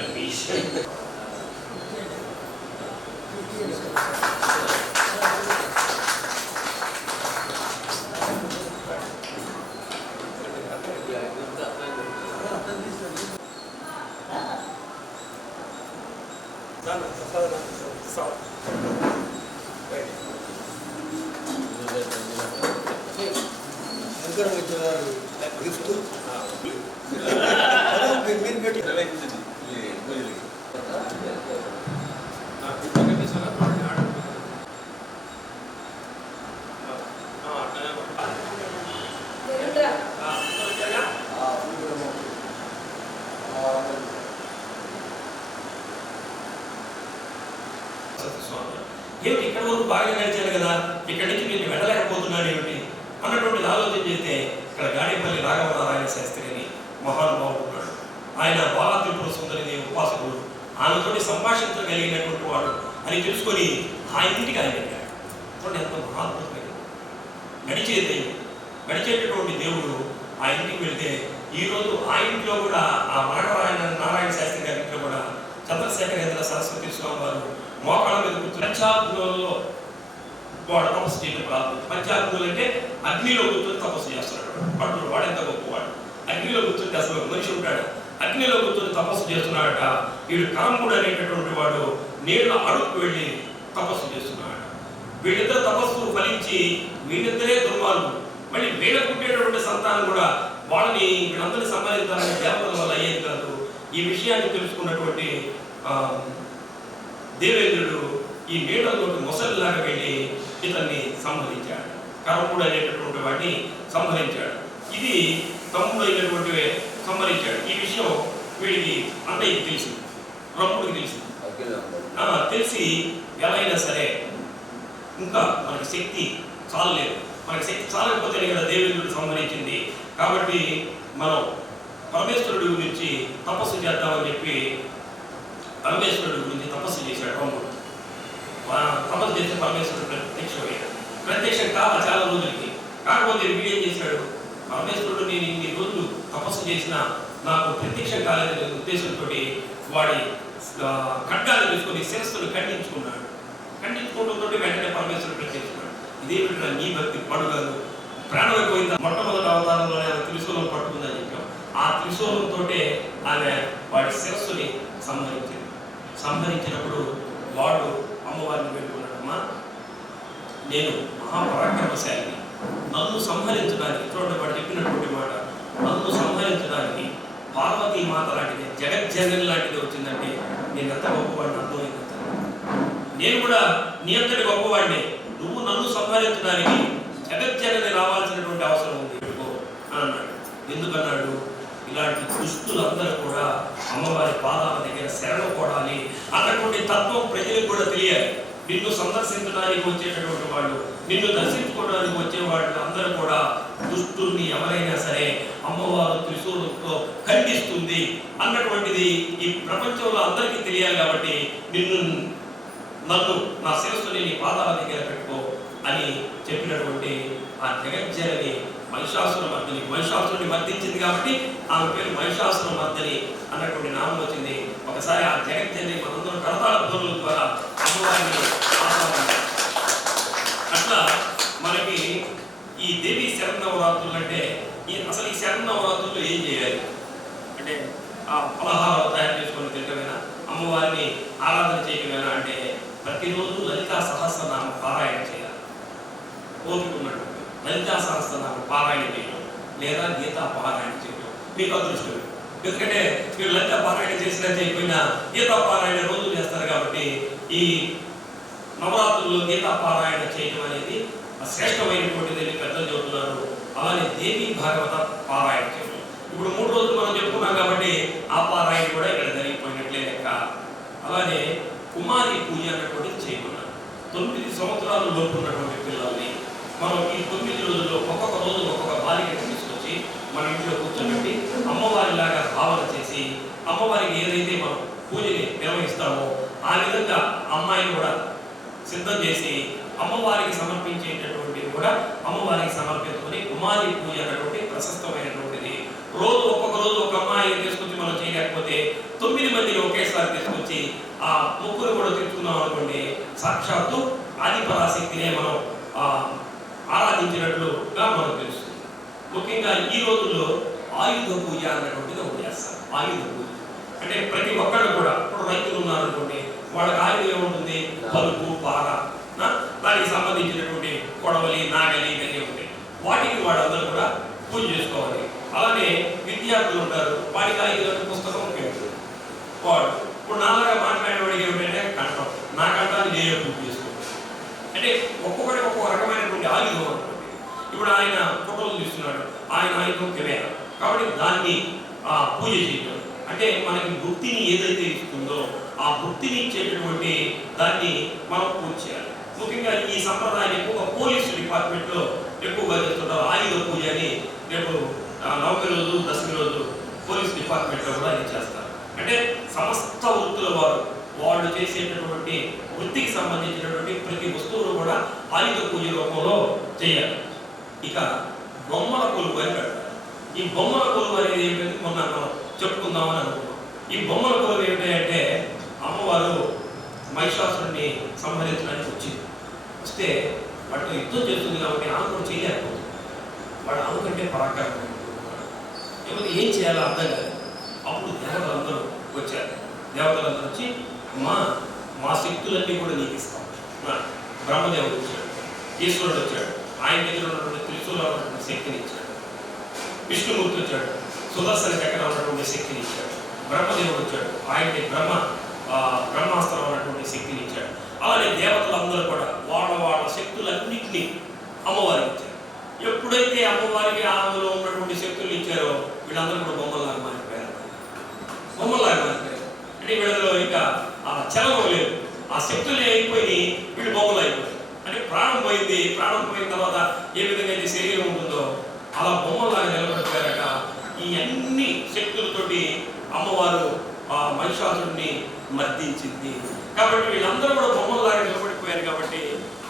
ఏమిటి ఇక్కడ వరకు బాగా నడిచారు కదా, ఇక్కడి నుంచి మీరు వెళ్ళలేకపోతున్నాడు ఏమిటి అన్నటువంటి ఆలోచన చేస్తే ఇక్కడ గాడిపల్లి రాఘవనారాయణ శాస్త్రి అని మహానుభావుడు ఉన్నాడు. ఆయన బాలా త్రిపుర సుందరి ఉపాసకుడు. ఆమెతోటి సంభాషించగలిగినటువంటి వాడు. అని తెలుసుకొని ఆ ఇంటికి ఆయన వెళ్ళాడు. చూడండి ఎంత మహాత్ముడైన నడిచే దైవం, నడిచేటటువంటి దేవుడు ఆ ఇంటికి వెళ్తే ఈరోజు ఆ ఇంట్లో కూడా ఆ నారాయణ శాస్త్రి గారి ఇంట్లో కూడా చంద్రశేఖరేంద్ర సరస్వతి స్వామి వారు మోకాళ్ళ మీద కూర్చొని పంచాగ్నులలో వాడు తపస్సు చేయడం ప్రారంభం. పంచాగ్నులు అంటే అగ్నిలో కూర్చొని తపస్సు చేస్తున్నాడు. వాడు ఎంత గొప్పవాడు. అగ్నిలో కూర్చొని అసలు మనిషి ఉంటాడు, అగ్నిలో కూర్చొని తపస్సు చేస్తున్నాడట. వీడు కాముడు అనేటటువంటి వాడు నీళ్ళ అడుగుకు వెళ్ళి తపస్సు చేస్తున్నాడు. వీళ్ళిద్దరు తపస్సు ఫలించి వీళ్ళిద్దరే దుర్మార్గులు. మళ్ళీ వీళ్ళ పుట్టేటటువంటి సంతానం కూడా వాళ్ళని వీళ్ళందరినీ సంపాదించాలని దేవతల వల్ల అయ్యేది కాదు. ఈ విషయాన్ని తెలుసుకున్నటువంటి దేవేంద్రుడు ఈ నీళ్ళతో మొసలిలాగా వెళ్ళి ఇతన్ని సంహరించాడు. కరముడు అనేటటువంటి వాడిని సంహరించాడు. ఇది తమ్ముడు అయినటువంటి సంహరించాడు. ఈ విషయం వీడికి అన్నయ్యకి తెలిసింది, రమ్ముడికి తెలిసింది. తెలిసి ఎలా అయినా సరే ఇంకా మనకి శక్తి చాలలేదు, మనకి శక్తి చాలకపోతేనే కదా దేవేంద్రుడు సంహరించింది. కాబట్టి మనం పరమేశ్వరుడి గురించి తపస్సు చేద్దామని చెప్పి పరమేశ్వరుడి గురించి తపస్సు చేశాడు రాముడు. తపస్సు చేస్తే పరమేశ్వరుడు ప్రత్యక్షమయ్యాడు. ప్రత్యక్షం కాదు చాలా రోజులకి. కాకపోతే వీడు ఏం చేశాడు, పరమేశ్వరుడు నేను ఇన్ని రోజులు తపస్సు చేసినా నాకు ప్రత్యక్షం కాలేదనే ఉద్దేశంతో వాడి ఖడ్గాలు తీసుకొని శిరస్సును ఖండించుకున్నాడు. ఖండించుకోవడంతో వెంటనే పరమేశ్వరుడు ప్రత్యక్షమన్నాడు. ఇదేమిటి నీ భక్తి పడుగాదు, ప్రాణం అయిపోయింది. మొట్టమొదటి అవతారంలోనే ఆమె త్రిశూలం పట్టుకుందని చెప్పాం. ఆ త్రిశూలంతో ఆమె వాడి శిరస్సుని సంహరించినప్పుడు వాడు అమ్మవారిని పెట్టుకున్నాడమ్మా, నేను మహాపరాక్రమశాలిని, నన్ను సంహరించడానికి, చూడండి వాడు చెప్పినటువంటి మాట, నన్ను సంహరించడానికి పార్వతీ మాత లాంటిది, జగజ్జనని లాంటిది వచ్చిందంటే నేను ఎంత గొప్పవాడిని అర్థమైంది. నేను కూడా నీ అంతటి గొప్పవాడిని, నువ్వు నన్ను సంహరించడానికి జగజ్జనని రావాల్సినటువంటి అవసరం ఉంది అని అన్నాడు. ఎందుకన్నాడు, ఇలాంటి దుష్టులందరూ కూడా అమ్మవారి పాదాల దగ్గర శరణు కోడాలి అన్నటువంటి తత్వం ప్రజలకు కూడా తెలియాలి. నిన్ను సందర్శించడానికి వచ్చేటటువంటి వాళ్ళు, నిన్ను దర్శించుకోవడానికి వచ్చే వాళ్ళు అందరూ కూడా దుష్టుల్ని ఎవరైనా సరే అమ్మవారు త్రిశూలంతో ఖండిస్తుంది అన్నటువంటిది ఈ ప్రపంచంలో అందరికీ తెలియాలి. కాబట్టి నన్ను నా శిరస్సుని నీ పాదాల దగ్గర పెట్టుకో అని చెప్పినటువంటి ఆ జగజ్జనని మహిషాసురమర్దిని, మహిషాసురుని మర్దించింది కాబట్టి ఆమె పేరు మహిషాసురమర్దిని అన్నటువంటి నామం వచ్చింది. ఒకసారి ఆ జగజ్జనని మనందరూ కరతాళ ధ్వనుల ద్వారా అమ్మవారిని ఆస్వాదించారు. అట్లా మనకి ఈ దేవి శరన్నవరాత్రులు అంటే అసలు ఈ శరన్నవరాత్రులు ఏం చేయాలి అంటే ఆ ఫలహారాలు తయారు చేసుకొని తింటమేనా, అమ్మవారిని ఆరాధన చేయటమేనా అంటే ప్రతిరోజు లలితా సహస్రనామ పారాయణ చేయాలి. ఓపికన్నట్టు లలితా సహస్రనామ పారాయణ చేయడం లేదా గీతా పారాయణ చేయడం మీకు అదృష్టం. ఎందుకంటే మీరు లలితా పారాయణ చేసినా చేయకపోయినా గీతా పారాయణ రోజు చేస్తారు. కాబట్టి ఈ నవరాత్రుల్లో గీతా పారాయణ చేయడం అనేది శ్రేష్టమైనటువంటిది పెద్దలు చెబుతున్నారు. అలానే దేవి భాగవత పారాయణ చేయడం ఇప్పుడు 3 రోజులు మనం చెప్పుకున్నాం కాబట్టి ఆ పారాయణ కూడా ఇక్కడ జరిగిపోయినట్లే లెక్క. అలానే కుమారి పూజ అన్నటువంటిది చేయమన్నారు. 9 సంవత్సరాల లోపు ఉన్నటువంటి పిల్లల్ని మనం ఈ 9 రోజుల్లో ఒక్కొక్క రోజు ఒక్కొక్క బాలికను తీసుకొచ్చి మన ఇంట్లో కూర్చోబెట్టి అమ్మవారిలాగా భావన చేసి అమ్మవారికి ఏదైతే మనం పూజని నిర్వహిస్తామో ఆ విధంగా అమ్మాయిని కూడా సిద్ధం చేసి అమ్మవారికి సమర్పించేటటువంటిది కూడా అమ్మవారికి సమర్పించుకొని కుమారి పూజ అన్నటువంటి ప్రశస్తమైనటువంటిది. రోజు ఒక్కొక్క రోజు ఒక అమ్మాయిని తీసుకొచ్చి మనం చేయలేకపోతే 9 మందిని ఒకేసారి తీసుకొచ్చి ఆ ముగ్గురు కూడా తెచ్చుకున్నాం అనుకోండి, సాక్షాత్తు ఆదిపరాశక్తినే మనం ఆరాధించినట్లుగా మనకు తెలుస్తుంది. ముఖ్యంగా ఈ రోజుల్లో ఆయుధ పూజ అన్నటువంటిది ఒకటి చేస్తారు. ఆయుధ పూజ అంటే ప్రతి ఒక్కళ్ళు కూడా, ఇప్పుడు రైతులు ఉన్నారనుకోండి, వాళ్ళకి ఆయుధం ఏముంటుంది, పలుపు, పార, దానికి సంబంధించినటువంటి కొడవలి, నాగలి ఇవన్నీ ఉంటాయి. వాటికి వాళ్ళందరూ కూడా పూజ చేసుకోవాలి. అలానే విద్యార్థులు ఉంటారు, వాడికి ఆయుధ పుస్తకం ఉపయోగిస్తారు. వాడు ఇప్పుడు నాలాగా మాట్లాడేవాడికి ఏమిటంటే కంఠం, నా కంఠాన్ని నేనే పూజ చేసుకోవాలి. అంటే ఒక్కొక్కటి ఒక్కొక్క రకమైనటువంటి ఆయుధం అనుకోండి. ఇప్పుడు ఆయన ఫోటోలు తీస్తున్నాడు, ఆయన ఆయుధం కెమెరా, కాబట్టి దాన్ని పూజ చేయడం అంటే మనకి భక్తిని ఏదైతే ఇస్తుందో ఆ భక్తిని ఇచ్చేటటువంటి దాన్ని మనం పూజ చేయాలి. ముఖ్యంగా ఈ సంప్రదాయం ఎక్కువగా పోలీసు డిపార్ట్మెంట్లో ఎక్కువగా చేస్తుంటారు. ఆయుధ పూజ అని రేపు 9వ రోజు 10వ రోజు పోలీస్ డిపార్ట్మెంట్లో కూడా ఇది చేస్తారు. అంటే సమస్త వృత్తుల వారు వాళ్ళు చేసేటటువంటి వృత్తికి సంబంధించినటువంటి ప్రతి వస్తువును కూడా ఆయుధ పూజ రూపంలో చేయాలి. ఇక బొమ్మల కొలువు అని పెడతారు. ఈ బొమ్మల కొలువు అనేది ఏంటంటే మొన్న మనం చెప్పుకుందామని అనుకున్నాం. ఈ బొమ్మల కొలువు ఏంటంటే అమ్మవారు మహిషాసురుడిని సంహరించడానికి వచ్చింది. వస్తే వాటితో యుద్ధం చేస్తుంది కాబట్టి ఆమె కూడా చేయలేకపోతుంది. వాడు ఆమె కంటే పరాక్రమం ఏమైనా ఏం చేయాలో అర్థం కాదు. అప్పుడు దేవతలందరూ వచ్చారు. దేవతలందరూ వచ్చి మా శక్తులన్నీ కూడా నీకు ఇస్తాం. బ్రహ్మదేవుడు వచ్చాడు, ఈశ్వరుడు వచ్చాడు, ఆయన దగ్గర ఉన్నటువంటి త్రిశూలంలో ఉన్నటువంటి శక్తిని ఇచ్చాడు. విష్ణుమూర్తి వచ్చాడు, సుదర్శన చక్రం ఉన్నటువంటి శక్తిని ఇచ్చాడు. బ్రహ్మదేవుడు వచ్చాడు, ఆయనకి బ్రహ్మాస్త్రం ఉన్నటువంటి శక్తిని ఇచ్చాడు. అలానే దేవతలందరూ కూడా వాళ్ళ శక్తులన్నింటినీ అమ్మవారికి ఇచ్చారు. ఎప్పుడైతే అమ్మవారికి ఆమెలో ఉన్నటువంటి శక్తులు ఇచ్చారో వీళ్ళందరూ కూడా బొమ్మలాగా మారిపోయారు. అంటే వీళ్ళలో ఇంకా ఆ చలనం లేదు, ఆ శక్తులు అయిపోయి వీళ్ళు బొమ్మలు అయిపోయారు. అంటే ప్రాణం పోయింది. ప్రాణం పోయిన తర్వాత ఏ విధంగా అయితే శరీరం ఉంటుందో అలా బొమ్మలాగా నిలబడిపోయారట. ఈ అన్ని శక్తులతోటి అమ్మవారు ఆ మహిషాసురుడిని మర్దించింది. కాబట్టి వీళ్ళందరూ కూడా బొమ్మలాగా నిలబడిపోయారు. కాబట్టి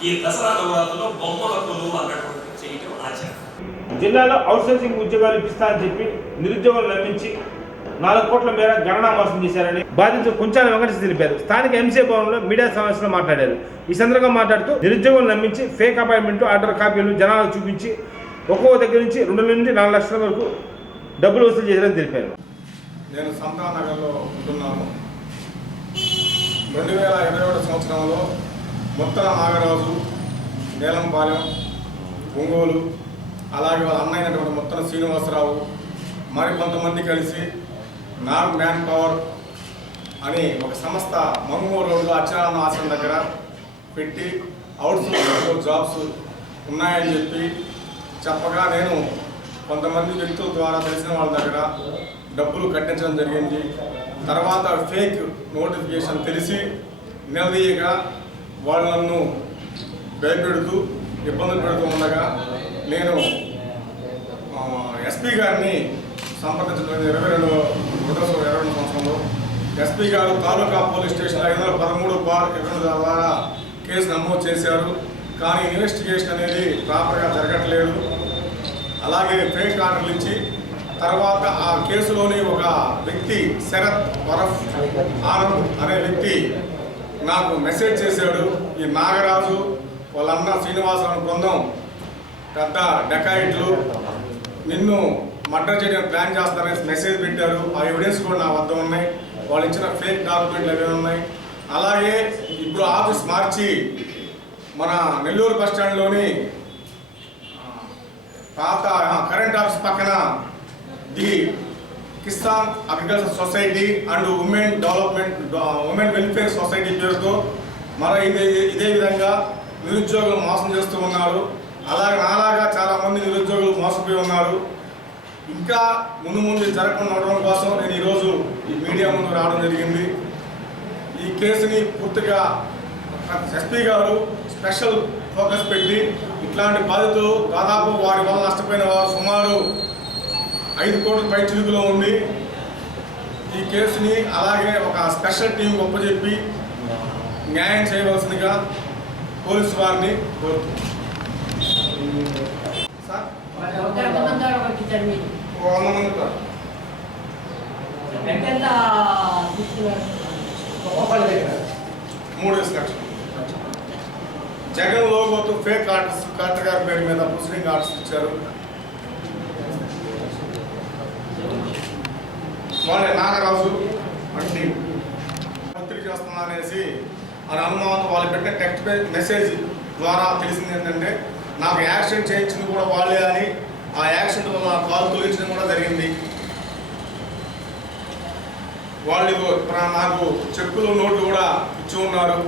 ఈ దసరా నవరాత్రుల్లో బొమ్మల కొలువు అన్నటువంటి చేయటం ఆచారం. జిల్లాలో అవుట్సోర్సింగ్ ఉద్యోగాలు ఇప్పిస్తారని చెప్పి నిరుద్యోగులు నమ్మించి 4 కోట్ల మేర గణనా మోసం చేశారని బాధితులు కుంచాల వెంకటేశ్వర తెలిపారు. స్థానిక ఎంసీ భవన్లో మీడియా సమావేశంలో మాట్లాడారు. ఈ సందర్భంగా మాట్లాడుతూ నిరుద్యోగులు నమ్మించి ఫేక్ అపాయింట్మెంట్ ఆర్డర్ కాపీలు జనాలకు చూపించి ఒక్కో దగ్గర నుంచి 2 నుండి 4 లక్షల వరకు డబ్బులు వసూలు చేశారని తెలిపారు. నేను సంతానగర్లో ఉంటున్నాను. 2021 సంవత్సరంలో ముత్తల నాగరాజు, నీలంపాలెం, ఒంగోలు, అలాగే వాళ్ళ అన్నైనటువంటి ముత్తల శ్రీనివాసరావు మరి కొంతమంది కలిసి నార్త్ మ్యాన్ పవర్ అని ఒక సంస్థ మంగళూరు రోడ్లో అచ్చారాన్న ఆశ్రమం దగ్గర పెట్టి అవుట్సోర్సింగ్ జాబ్స్ ఉన్నాయని చెప్పగా నేను కొంతమంది వ్యక్తుల ద్వారా తెలిసిన వాళ్ళ దగ్గర డబ్బులు కట్టించడం జరిగింది. తర్వాత ఫేక్ నోటిఫికేషన్ తెలిసి నిలదీయగా వాళ్ళు నన్ను భయపెడుతూ ఇబ్బందులు పెడుతూ ఉండగా నేను ఎస్పీ గారిని సంప్రదించడం 2022 సంవత్సరంలో ఎస్పీ గారు తాలూకా పోలీస్ స్టేషన్ 513/2 ద్వారా కేసు నమోదు చేశారు. కానీ ఇన్వెస్టిగేషన్ అనేది ప్రాపర్గా జరగట్లేదు. అలాగే ఫేక్ ఆర్డర్లు ఇచ్చి తర్వాత ఆ కేసులోని ఒక వ్యక్తి శరత్ వరఫ్ ఆనంద్ అనే వ్యక్తి నాకు మెసేజ్ చేశాడు. ఈ నాగరాజు వాళ్ళ అన్న శ్రీనివాసరావు బృందం పెద్ద డెకాయిట్లు నిన్ను మర్డర్ చేయడానికి ప్లాన్ చేస్తారని మెసేజ్ పెట్టారు. ఆ ఎవిడెన్స్ కూడా నా వద్ద ఉన్నాయి. వాళ్ళు ఇచ్చిన ఫేక్ డాక్యుమెంట్లు అవి ఉన్నాయి. అలాగే ఇప్పుడు ఆఫీస్ మార్చి మన నెల్లూరు బస్ స్టాండ్లోని పాత కరెంట్ ఆఫీస్ పక్కన the Kisan agriculture society and women welfare society పేరుతో ఇదే విధంగా నిరుద్యోగులు మోసం చేస్తూ ఉన్నారు. అలాగే నాలాగా చాలామంది నిరుద్యోగులు మోసపోయి ఉన్నారు. ఇంకా ముందు జరగకుండా ఉండడం కోసం నేను ఈరోజు ఈ మీడియా ముందు రావడం జరిగింది. ఈ కేసుని పూర్తిగా ఎస్పీ గారు స్పెషల్ ఫోకస్ పెట్టి ఇట్లాంటి బాధితులు దాదాపు వారి వల్ల నష్టపోయిన వారు సుమారు 5 కోట్ల పై చిలుకులో ఉంది. ఈ కేసుని అలాగే ఒక స్పెషల్ టీం గొప్పచెప్పి న్యాయం చేయవలసిందిగా పోలీసు వారిని కోరుతున్నాను. సార్ 100 మంది సార్. 3 లక్షలు జగన్ లోగోతో ఫేక్ ఆర్టిస్ట్ కలెక్టర్ గారి పేరు మీద ప్రొసీడింగ్ ఆర్డర్స్ ఇచ్చారు. వాళ్ళే నాగరాజు అంటే మంత్రి చేస్తున్నా అనేసి అని అనుమానం వాళ్ళు పెట్టిన టెక్స్ట్ మెసేజ్ ద్వారా తెలిసింది ఏంటంటే నాకు యాక్సిడెంట్ చేయించింది కూడా వాళ్ళే అని. ఆ యాక్సిడెంట్ వల్ల కాలు తొలగించడం కూడా జరిగింది. వాళ్ళు నాకు చెక్కులు నోట్లు కూడా ఇచ్చి ఉన్నారు.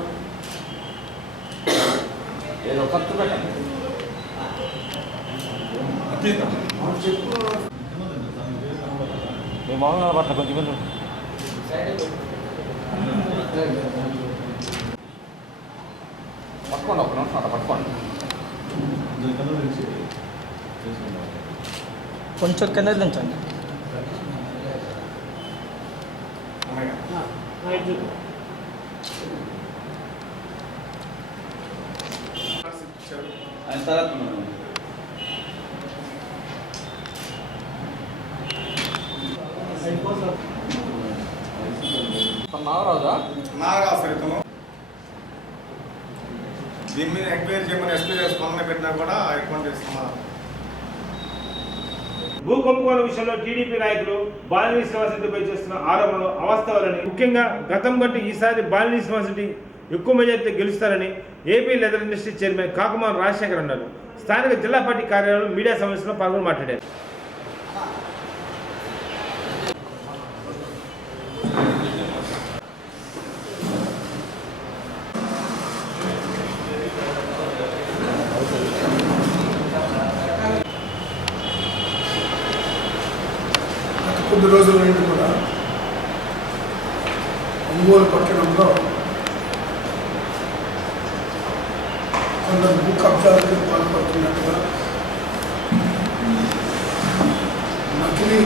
పట్టుకోండి, ఒక నిమిషం అలా పట్టుకోండి. కొంచెం కింద దించండి. ఇచ్చారు. ఆయన తర్వాత నాగరాజా నాగా ఫలితము దీని మీద ఎంక్వైరీ చేయమని ఎస్పీ గారు స్పందన పెట్టినా కూడా ఎటువంటి సమాధానం. భూ కుంభకోణం విషయంలో టీడీపీ నాయకులు బాలిని శ్రీనివాసరెడ్డిపై చేస్తున్న ఆరోపణలు అవాస్తవాలని, ముఖ్యంగా గతం కంటే ఈసారి బాలిని శ్రీనివాసరెడ్డి ఎక్కువ మెజార్టీతో గెలుస్తారని AP leather industry chairman Kakumanu Rajasekhar అన్నారు. స్థానిక జిల్లా పార్టీ కార్యాలయంలో మీడియా సమావేశంలో పాల్గొని మాట్లాడారు. కొద్ది రోజుల నుండి కూడా ఒంగోలు పట్టణంలో కొందరు భూ కబ్జాలకు పాల్పడుతున్నట్టుగా నకిలీ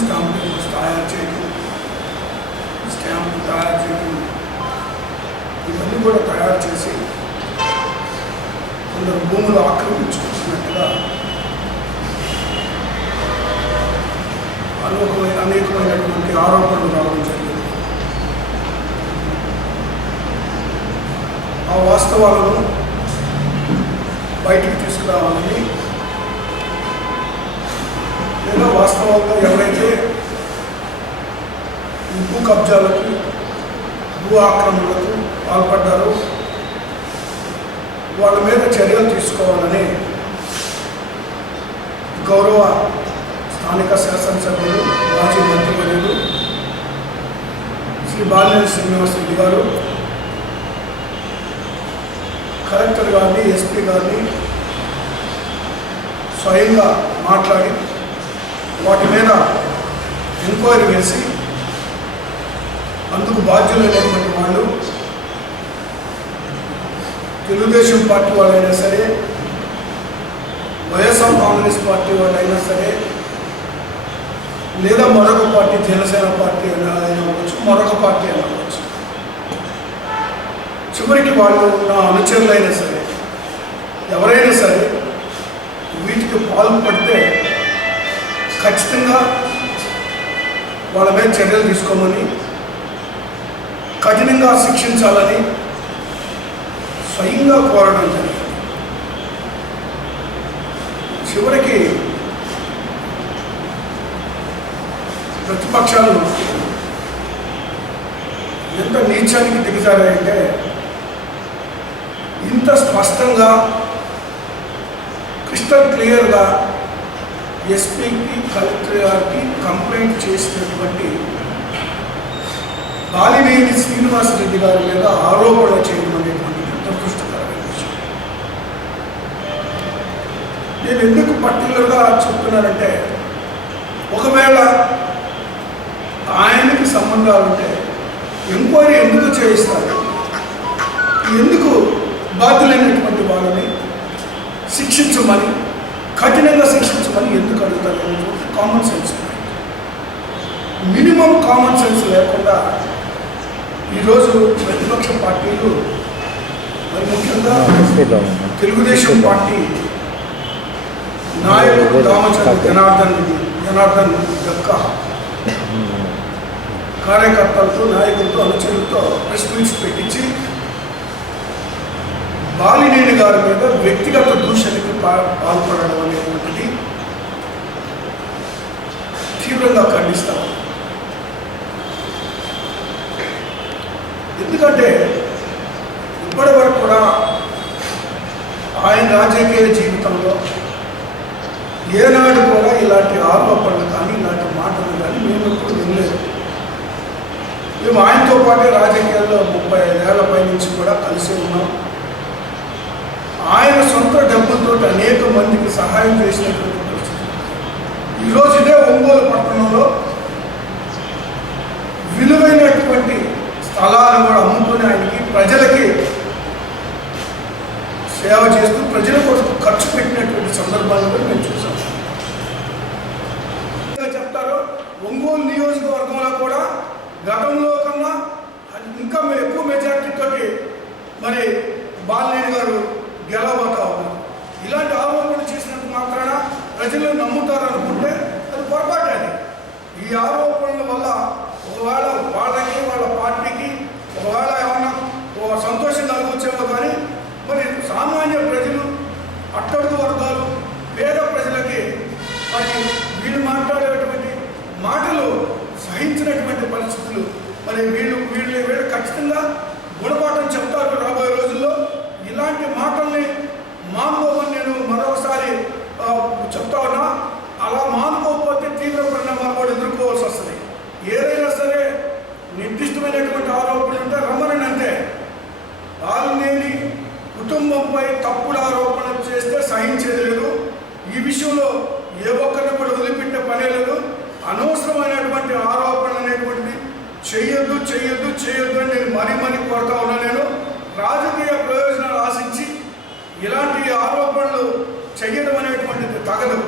స్టాంపులు తయారు చేయడం, స్టాంపులు తయారు చేయడం, ఇవన్నీ కూడా తయారు చేసి కొందరు భూములు ఆక్రమించుకుంటున్నట్టుగా అనేకమైనటువంటి ఆరోపణలు రావడం జరిగింది. ఆ వాస్తవాలను బయటికి తీసుకురావాలని, లేదా వాస్తవంగా ఎవరైతే భూ కబ్జాలకు, భూ ఆక్రమణలకు పాల్పడ్డారో వాళ్ళ మీద చర్యలు తీసుకోవాలని గౌరవ స్థానిక శాసనసభ్యులు, మాజీ మంత్రివర్యులు శ్రీ బాలినేని శ్రీనివాసరెడ్డి గారు కలెక్టర్ గారిని, ఎస్పీ గారిని స్వయంగా మాట్లాడి వాటి మీద ఎంక్వైరీ వేసి అందుకు బాధ్యులైనటువంటి వాళ్ళు తెలుగుదేశం పార్టీ వాళ్ళైనా సరే, వైఎస్ఆర్ కాంగ్రెస్ పార్టీ వాళ్ళైనా సరే, లేదా మరొక పార్టీ జనసేన పార్టీ అయినా అవ్వచ్చు, మరొక పార్టీ అయినా అవ్వచ్చు, చివరికి వాళ్ళు నా అనుచరులైనా సరే ఎవరైనా సరే వీటికి పాల్పడితే ఖచ్చితంగా వాళ్ళ మీద చర్యలు తీసుకోమని, కఠినంగా శిక్షించాలని స్వయంగా కోరడం జరిగింది. చివరికి ప్రతిపక్షాలు ఎంత నీచానికి దిగజారంటే ఇంత స్పష్టంగా క్రిస్టల్ క్లియర్గా ఎస్పీకి, కలెక్టర్ గారికి కంప్లైంట్ చేసినటువంటి బాలినేని శ్రీనివాసరెడ్డి గారి మీద ఆరోపణ చేయడం అనేటువంటి దురదృష్టకరమైన విషయం. నేను ఎందుకు పర్టికులర్గా చెప్తున్నానంటే, ఒకవేళ ఆయనకి సంబంధాలుంటే ఎంక్వైరీ ఎందుకు చేయిస్తారు, ఎందుకు బాధ్యులైనటువంటి వాళ్ళని శిక్షించమని, కఠినంగా శిక్షించమని ఎందుకు అడుగుతారు అనేటువంటి common sense, minimum common sense లేకుండా ఈరోజు ప్రతిపక్ష పార్టీలు, మరి ముఖ్యంగా తెలుగుదేశం పార్టీ నాయకుడు రామచంద్ర జనార్దన్ యొక్క కార్యకర్తలతో, నాయకులతో, అనుచరులతో ప్రెస్ మీట్స్ పెట్టించి బాలినేని గారి మీద వ్యక్తిగత దూషణకి పాల్పడడం అనేటువంటిది తీవ్రంగా ఖండిస్తాం. ఎందుకంటే ఇప్పటి వరకు కూడా ఆయన రాజకీయ జీవితంలో ఏనాడు కూడా ఇలాంటి ఆరోపణలు కానీ, ఇలాంటి మాటలు కానీ మేము ఎప్పుడు వినలేదు. మేము ఆయనతో పాటే రాజకీయాల్లో 35 ఏళ్ల పై నుంచి కూడా కలిసి ఉన్నాం. ఆయన సొంత డబ్బులతో అనేక మందికి సహాయం చేసినటువంటి పరిస్థితి. ఈరోజు ఇదే ఒంగోలు పట్టణంలో విలువైనటువంటి స్థలాలను కూడా అమ్ముకుని ఆయనకి, ప్రజలకి సేవ చేస్తూ ప్రజల కోసం ఖర్చు పెట్టినటువంటి సందర్భాలను కూడా మేము చూసాం. చెప్తారు, ఒంగోలు నియోజకవర్గంలో కూడా గతంలో కన్నా ఇంకా ఎక్కువ మెజార్టీతో మరి బాలినేని గారు గెలవబోతా ఉన్నారు. ఇలాంటి ఆరోపణలు చేసినంత మాత్రాన ప్రజలు నమ్ముతారనుకుంటే అది పొరపాటు. అది ఈ ఆరోపణల వల్ల ఒకవేళ వాళ్ళకి వాళ్ళ పార్టీకి ఒకవేళ ఏమన్నా సంతోషం కలుగొచ్చేమో కానీ మరి సామాన్య ప్రజలు, అట్టడుగు వర్గాలు, పేద ప్రజలకి మరి వీళ్ళు మాట్లాడేటువంటి మాటలు సహించినటువంటి పరిస్థితులు మరి వీళ్ళు ఖచ్చితంగా గుణపాఠం చెప్తారు రాబోయే రోజుల్లో. ఇలాంటి మాటల్ని మానుకోమని నేను మరొకసారి చెప్తా ఉన్నా. అలా మానుకోకపోతే తీవ్ర పరిణామాలు కూడా ఎదుర్కోవాల్సి వస్తుంది. ఏదైనా సరే నిర్దిష్టమైనటువంటి ఆరోపణలు ఉంటే రమ్మని అంతే. ఆరునేని కుటుంబంపై తప్పుడు ఆరోపణలు చేస్తే సహించేది లేదు. ఈ విషయంలో ఏ ఒక్కరిని కూడా వదిలిపెట్టే పనే లేదు. అనవసరమైనటువంటి ఆరోపణలు అనేటువంటిది చేయొద్దు అని నేను మరీ కోరుతా ఉన్నా. నేను రాజకీయ ప్రయోజనాలు ఆశించి ఇలాంటి ఆరోపణలు చేయడం అనేటువంటిది తగదు.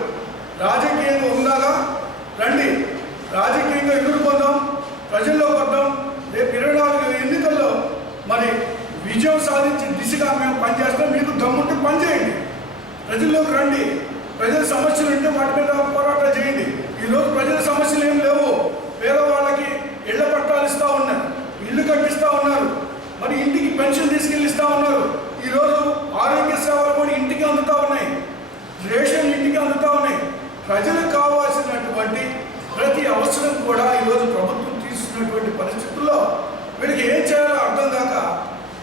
రాజకీయంగా ఉందాగా రండి, రాజకీయంగా ఎదుర్కొందాం, ప్రజల్లోకి వద్దాం. రేపు 24 ఎన్నికల్లో మరి విజయం సాధించే దిశగా మేము పనిచేస్తాం. మీకు దమ్ముంటే పనిచేయండి, ప్రజల్లోకి రండి, ప్రజల సమస్యలు ఉంటే వాటి మీద పోరాటం చేయండి. ఈరోజు ప్రజల సమస్యలు ఏం లేవు. పేదవాళ్ళకి ఇళ్ల పట్టాలు ఇస్తూ ఉన్నారు, ఇల్లు కట్టిస్తూ ఉన్నారు, మరి ఇంటికి పెన్షన్ తీసుకెళ్ళి ఇస్తూ ఉన్నారు. ఈరోజు ఆరోగ్య సేవలు కూడా ఇంటికి అందుతూ ఉన్నాయి, రేషన్ ఇంటికి అందుతూ ఉన్నాయి. ప్రజలకు కావాల్సినటువంటి ప్రతి అవసరం కూడా ఈరోజు ప్రభుత్వం తీసుకున్నటువంటి పరిస్థితుల్లో వీళ్ళకి ఏం చేయాలో అర్థం కాక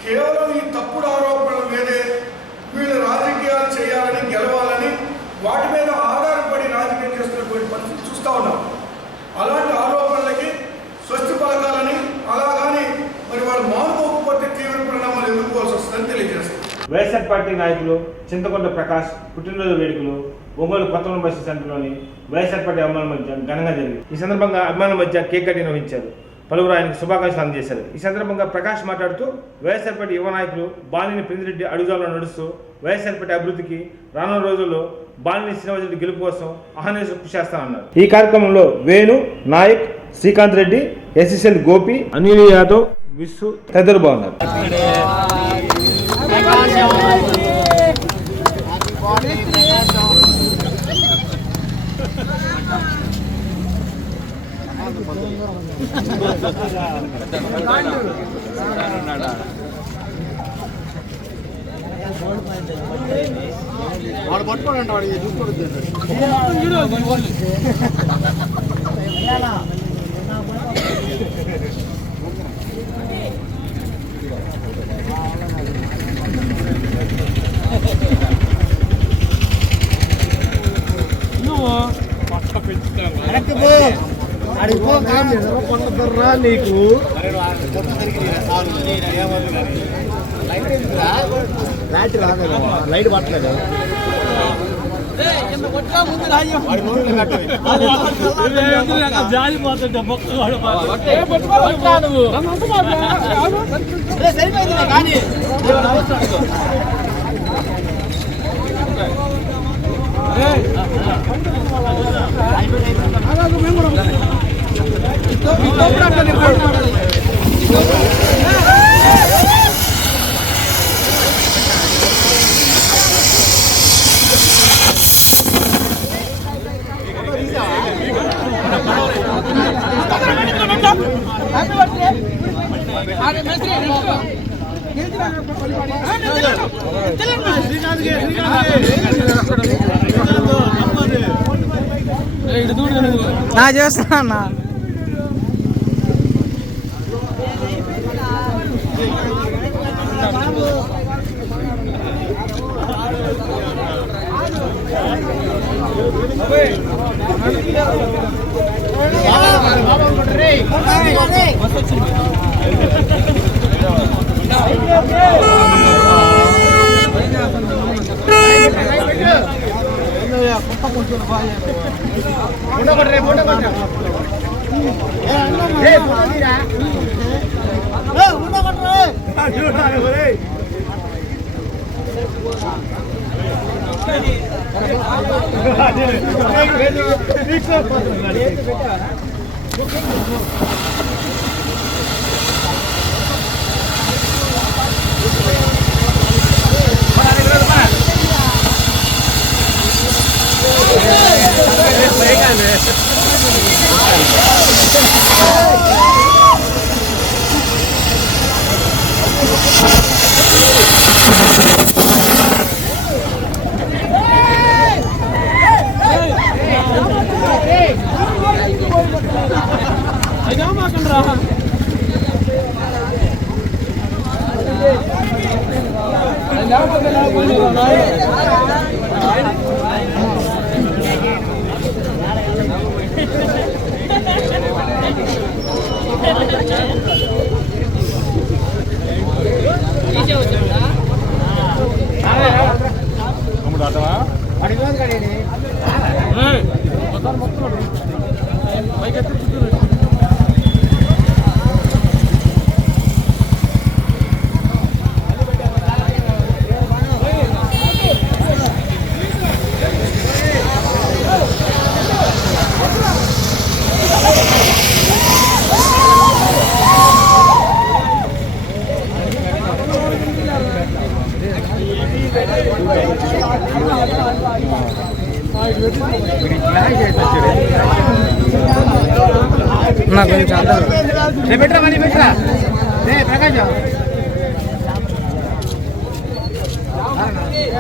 కేవలం ఈ తప్పుడు ఆరోపణల మీదే వీళ్ళు రాజకీయాలు చేయాలని, గెలవాలని వాటి మీద ఆధారపడి రాజకీయం చేస్తున్నటువంటి పరిస్థితి చూస్తూ ఉన్నాం. అలాంటి ఆరోపణలకి స్వస్తి పలకాలని, అలాగని మరి వాళ్ళు మానుకోకపోతే తీవ్ర పరిణామాలు ఎదుర్కోవాల్సి వస్తుందని తెలియజేస్తారు. వైఎస్ఆర్ పార్టీ నాయకులు చింతకొండ ప్రకాష్ పుట్టినరోజు వేడుకలు ఒంగోలు కొత్తగూడెం బస్సు సెంటర్లోని వైఎస్ఆర్ పార్టీ అభిమానుల మధ్య ఘనంగా జరిగింది. ఈ సందర్భంగా అభిమానుల మధ్య కేక్ కటింగ్ నిర్వహించారు. పలువురు ఆయనకు శుభాకాంక్షలు అందజేశారు. ఈ సందర్భంగా ప్రకాష్ మాట్లాడుతూ వైఎస్ఆర్ పార్టీ యువ నాయకులు బాలిని ప్రిందిరెడ్డి అడుగుజాలలో నడుస్తూ వైఎస్ఆర్ పార్టీ అభివృద్ధికి రానున్న రోజుల్లో బాలిని శ్రీనివాసరెడ్డి గెలుపు కోసం అహర్నిశలు కృషి చేస్తానన్నారు. ఈ కార్యక్రమంలో వేణు, నాయక్, శ్రీకాంత్ రెడ్డి, ఎస్ఎస్ఎల్ గోపి, అనిల్ యాదవ్, విస్సు తదితరులు బాగున్నారు. వాడు పట్టుకోడంట, వాడికి చూసుకోవద్దు. నీకు లైట్ పట్టలేదు. జారిపోతుంటే సరిపోయింది కానీ నా చేస్తా అన్న. ¡Vamos! పెట్టరా మనీ పెట్టరా ప్రకాశ్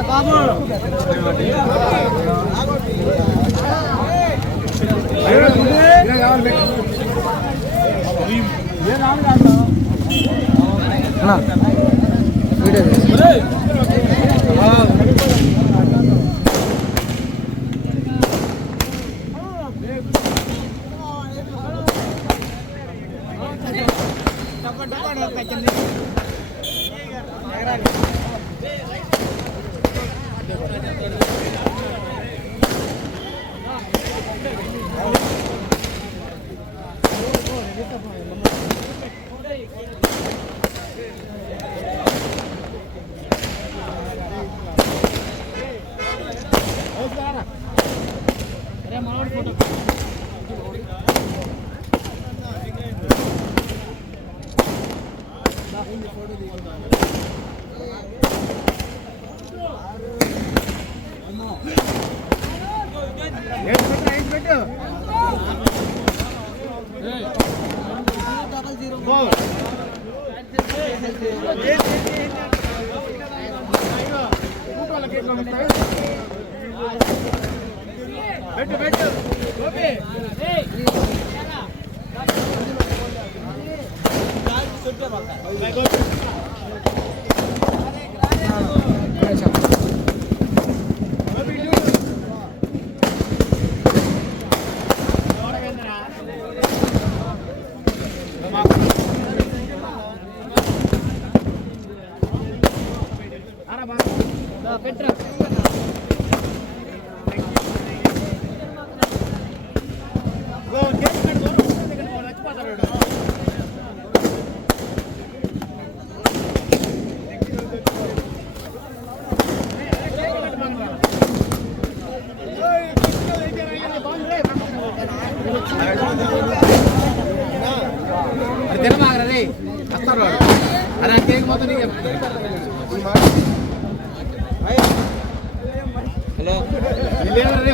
బాబు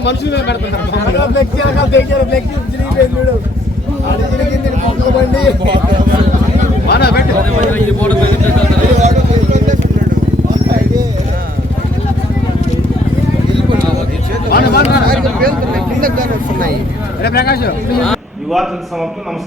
మనుషులు ఈ వార్తల సమాప్తం. నమస్కారం.